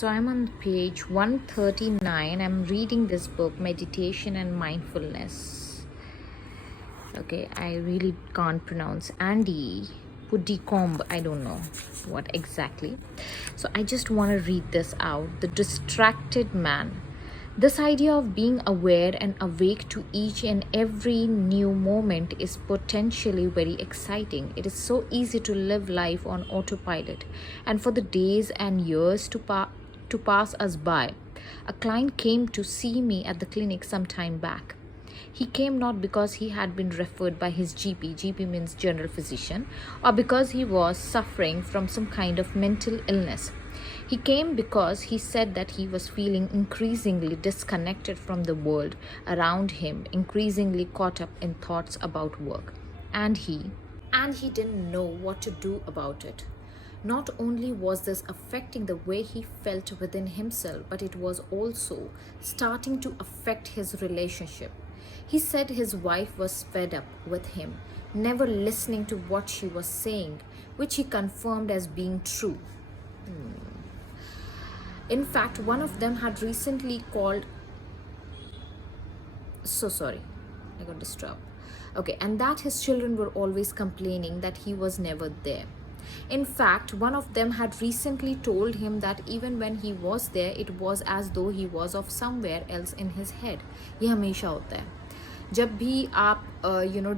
So I'm on page 139. I'm reading this book, Meditation and Mindfulness. Okay, I really can't pronounce Andy Puddicombe. I don't know what exactly. So I just want to read this out. The Distracted Man. This idea of being aware and awake to each and every new moment is potentially very exciting. It is so easy to live life on autopilot and for the days and years to pass us by. A client came to see me at the clinic some time back. He came not because he had been referred by his GP means general physician, or because he was suffering from some kind of mental illness. He came because he said that he was feeling increasingly disconnected from the world around him, increasingly caught up in thoughts about work. And he didn't know what to do about it. Not only was this affecting the way he felt within himself, but it was also starting to affect his relationship. He said his wife was fed up with him, never listening to what she was saying, which he confirmed as being true. In fact, one of them had recently called. So sorry, I got disturbed. Okay, and that his children were always complaining that he was never there. In fact, one of them had recently told him that even when he was there, it was as though he was of somewhere else in his head. ये हमेशा होता है जब भी आप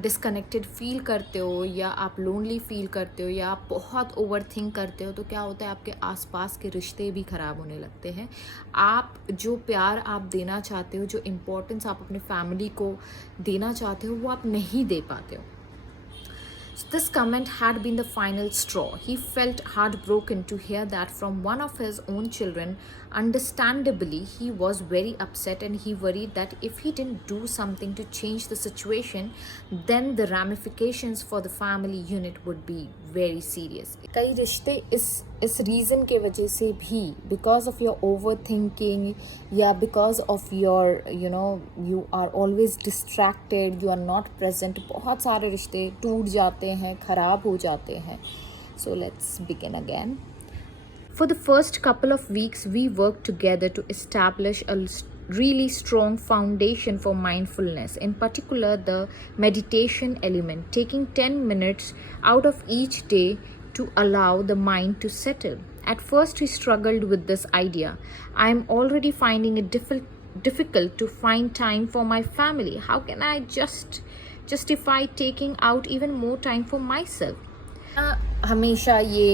disconnected feel करते हो या आप लोनली फील करते हो या आप बहुत ओवर थिंक करते हो तो क्या होता है आपके आसपास के रिश्ते भी ख़राब होने लगते हैं. आप जो प्यार आप देना चाहते हो, जो इम्पोर्टेंस आप अपने फैमिली को देना चाहते हो, वो आप नहीं दे पाते हो. So this comment had been the final straw. He felt heartbroken to hear that from one of his own children. Understandably, he was very upset and he worried that if he didn't do something to change the situation, then the ramifications for the family unit would be very serious. कई रिश्ते इस reason के वजह से भी because of your overthinking या because of your you are always distracted, you are not present, बहुत सारे रिश्ते टूट जाते हैं, ख़राब हो जाते हैं. So let's begin again. For the first couple of weeks, we worked together to establish a really strong foundation for mindfulness, in particular the meditation element, taking 10 minutes out of each day to allow the mind to settle. At first, he struggled with this idea. I am already finding it difficult to find time for my family. How can I justify taking out even more time for myself? हमेशा ये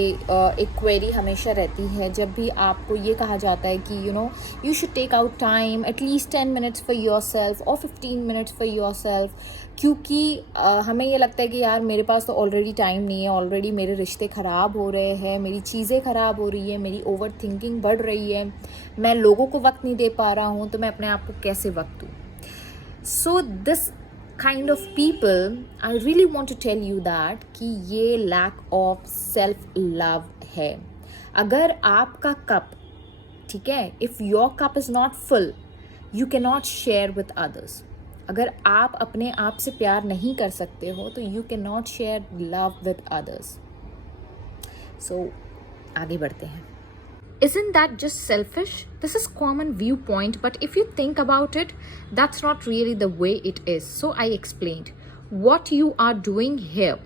एक query हमेशा रहती है जब भी आपको ये कहा जाता है कि you should take out time at least 10 minutes for yourself और 15 मिनट्स फॉर योर सेल्फ, क्योंकि हमें ये लगता है कि यार मेरे पास तो ऑलरेडी टाइम नहीं है, ऑलरेडी मेरे रिश्ते ख़राब हो रहे हैं, मेरी चीज़ें ख़राब हो रही है, मेरी ओवर थिंकिंग बढ़ रही है, मैं लोगों को वक्त नहीं दे पा रहा हूँ, तो मैं अपने आप को कैसे वक्त दूँ. So this kind of people, I really want to tell you that कि ये lack of self love है. अगर आपका कप ठीक है, if your cup is not full, you cannot share with others. अगर आप अपने आप से प्यार नहीं कर सकते हो तो you cannot share love with others. So आगे बढ़ते हैं. Isn't that just selfish? This is common viewpoint, but if you think about it, that's not really the way it is. So I explained, what you are doing here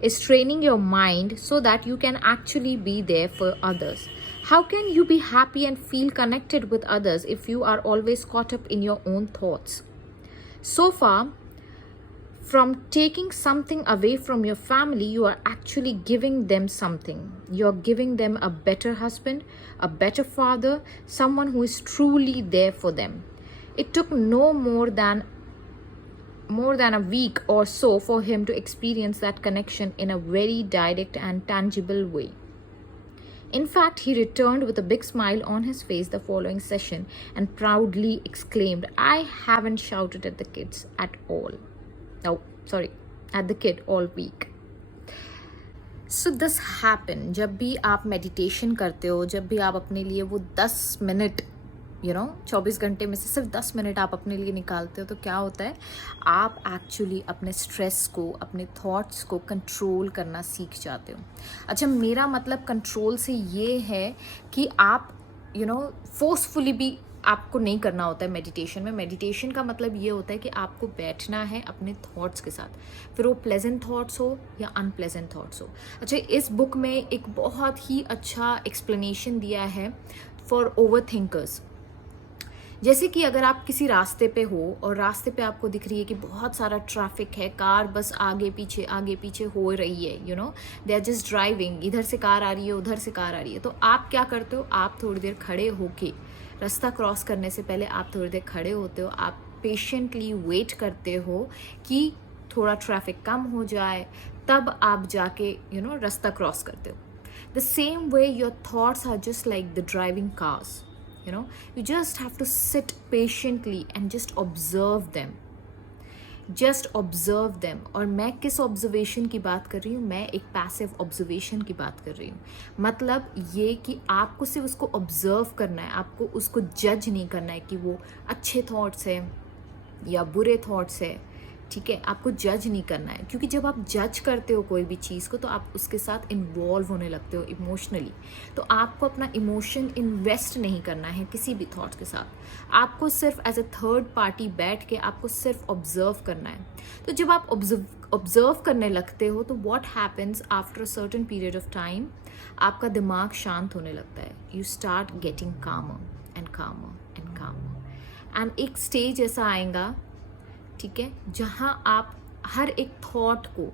is training your mind so that you can actually be there for others. How can you be happy and feel connected with others if you are always caught up in your own thoughts? So far, from taking something away from your family, you are actually giving them something. You're giving them a better husband, a better father, someone who is truly there for them. It took no more than a week or so for him to experience that connection in a very direct and tangible way. In fact, he returned with a big smile on his face the following session and proudly exclaimed, I haven't shouted at the kids at all. At the kid all week. So this happened जब भी आप meditation करते हो, जब भी आप अपने लिए वो 10 मिनट 24 घंटे में से सिर्फ 10 मिनट आप अपने लिए निकालते हो, तो क्या होता है, आप एक्चुअली अपने स्ट्रेस को, अपने थॉट्स को कंट्रोल करना सीख जाते हो. अच्छा, मेरा मतलब कंट्रोल से ये है कि आप फोर्सफुली भी आपको नहीं करना होता है मेडिटेशन में. मेडिटेशन का मतलब ये होता है कि आपको बैठना है अपने थॉट्स के साथ, फिर वो प्लेजेंट थॉट्स हो या अनप्लेजेंट थॉट्स हो. अच्छा, इस बुक में एक बहुत ही अच्छा एक्सप्लेनेशन दिया है फॉर ओवर थिंकर्स. जैसे कि अगर आप किसी रास्ते पे हो और रास्ते पे आपको दिख रही है कि बहुत सारा ट्रैफिक है, कार बस आगे पीछे हो रही है, दे आर जस्ट ड्राइविंग, इधर से कार आ रही है, उधर से कार आ रही है, तो आप क्या करते हो? आप थोड़ी देर खड़े होके, रास्ता क्रॉस करने से पहले आप थोड़ी देर खड़े होते हो, आप पेशेंटली वेट करते हो कि थोड़ा ट्रैफिक कम हो जाए, तब आप जाके रास्ता क्रॉस करते हो. The same way your thoughts are just like the driving cars. You just have to sit patiently and just observe them. Just observe them. और मैं किस ऑब्जर्वेशन की बात कर रही हूँ? मैं एक पैसिव ऑब्जर्वेशन की बात कर रही हूँ. मतलब ये कि आपको सिर्फ उसको ऑब्जर्व करना है, आपको उसको जज नहीं करना है कि वो अच्छे थॉट्स है या बुरे थॉट्स है. ठीक है, आपको जज नहीं करना है, क्योंकि जब आप जज करते हो कोई भी चीज़ को तो आप उसके साथ इन्वॉल्व होने लगते हो इमोशनली. तो आपको अपना इमोशन इन्वेस्ट नहीं करना है किसी भी थॉट के साथ. आपको सिर्फ एज अ थर्ड पार्टी बैठ के आपको सिर्फ ऑब्जर्व करना है. तो जब आप ऑब्जर्व करने लगते हो तो what happens after a certain period of time, आपका दिमाग शांत होने लगता है. यू स्टार्ट गेटिंग कामर एंड कामर एंड कामर. एंड एक स्टेज ऐसा आएगा, ठीक है, जहाँ आप हर एक थॉट को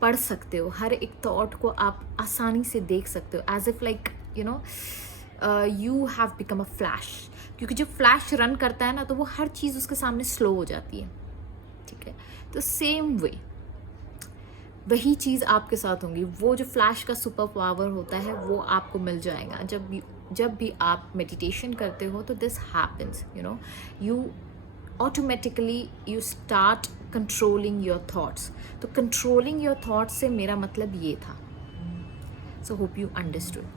पढ़ सकते हो, हर एक थॉट को आप आसानी से देख सकते हो, as if like you have become a flash. क्योंकि जब फ्लैश रन करता है ना तो वो हर चीज़ उसके सामने स्लो हो जाती है. ठीक है, तो सेम वे वही चीज़ आपके साथ होंगी. वो जो फ्लैश का सुपर पावर होता है वो आपको मिल जाएगा जब भी आप मेडिटेशन करते हो. तो this happens, you automatically you start controlling your thoughts. तो controlling your thoughts से मेरा मतलब ये था. So hope you understood.